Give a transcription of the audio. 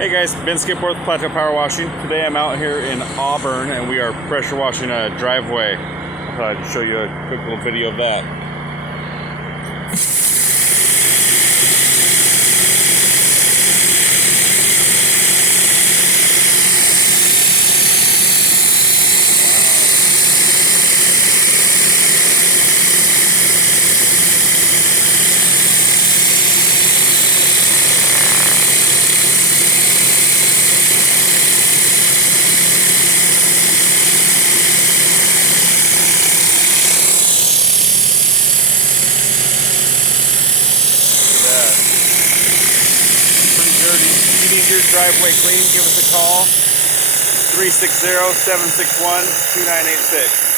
Hey guys, Ben Skipworth, Plateau Power Washing. Today I'm out here in Auburn and we are pressure washing a driveway. I thought I'd show you a quick little video of that. Pretty dirty. If you need your driveway clean, give us a call. 360-761-2986.